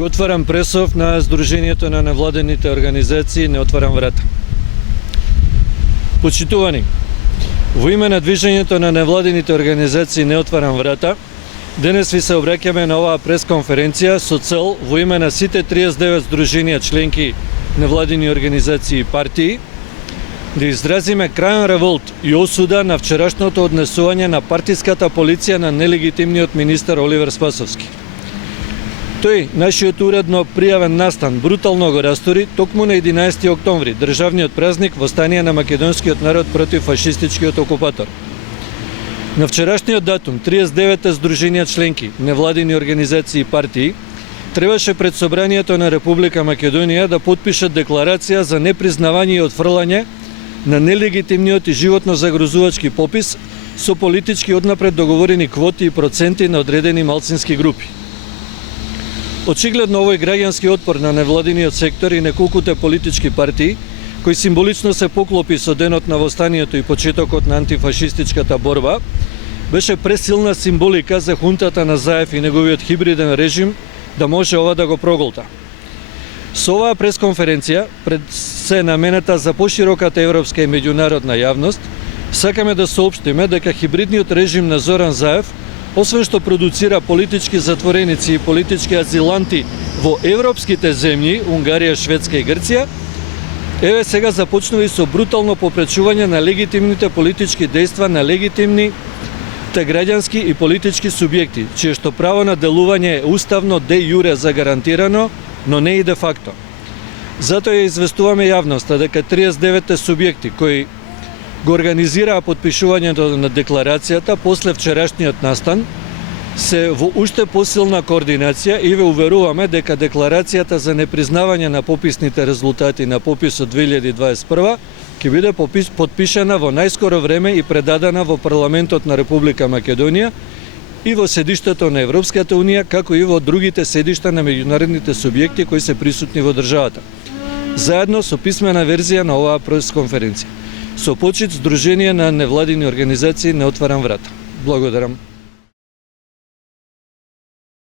Го отварам пресов на Сдруженијето на невладените организации "Не отварам врата". Почитувани, во име на движењето на невладените организации "Не отварам врата", денес ви се обраќаме на оваа пресконференција со цел во име на сите 39 здруженија членки невладени организации и партии да изразиме крајен револт и осуда на вчерашното однесување на партиската полиција на нелегитимниот министер Оливер Спасовски. Тој, нашиот уредно пријавен настан, брутално го растори токму на 11 октомври, државниот празник восстание на македонскиот народ против фашистичкиот окупатор. На вчерашниот датум, 39 здруженија членки, невладени организации и партии, требаше пред Собранието на Република Македонија да потпишат декларација за непризнавање и отфрлање на нелегитимниот и животно загрозувачки попис со политички однапред договорени квоти и проценти на одредени малцински групи. Очигледно овој граѓански отпор на невладениот сектор и неколкуте политички партии, кој символично се поклопи со денот на восстанието и почетокот на антифашистичката борба, беше пресилна символика за хунтата на Заев и неговиот хибриден режим да може ова да го проголта. Со оваа пресконференција, пред се намената за пошироката европска и меѓународна јавност, сакаме да соопштиме дека хибридниот режим на Зоран Заев, освен што продуцира политички затвореници и политички азиланти во европските земји, Унгарија, Шведска и Грција, еве сега започнува и со брутално попречување на легитимните политички дејства на легитимните граѓански и политички субјекти, чие што право на делување е уставно де јуре загарантирано, но не и де факто. Затоа ја известуваме јавноста дека 39 субјекти кои го организираа потпишувањето на декларацијата после вчерашниот настан се во уште посилна координација и ве уверуваме дека декларацијата за непризнавање на пописните резултати на пописот 2021 ќе биде потпишана во најскоро време и предадена во парламентот на Република Македонија и во седиштето на Европската унија, како и во другите седишта на меѓународните субјекти кои се присутни во државата. Заедно со писмена верзија на оваа пресконференција. Со почит Сдружение на невладени организации "Не отварам врата". Благодарам.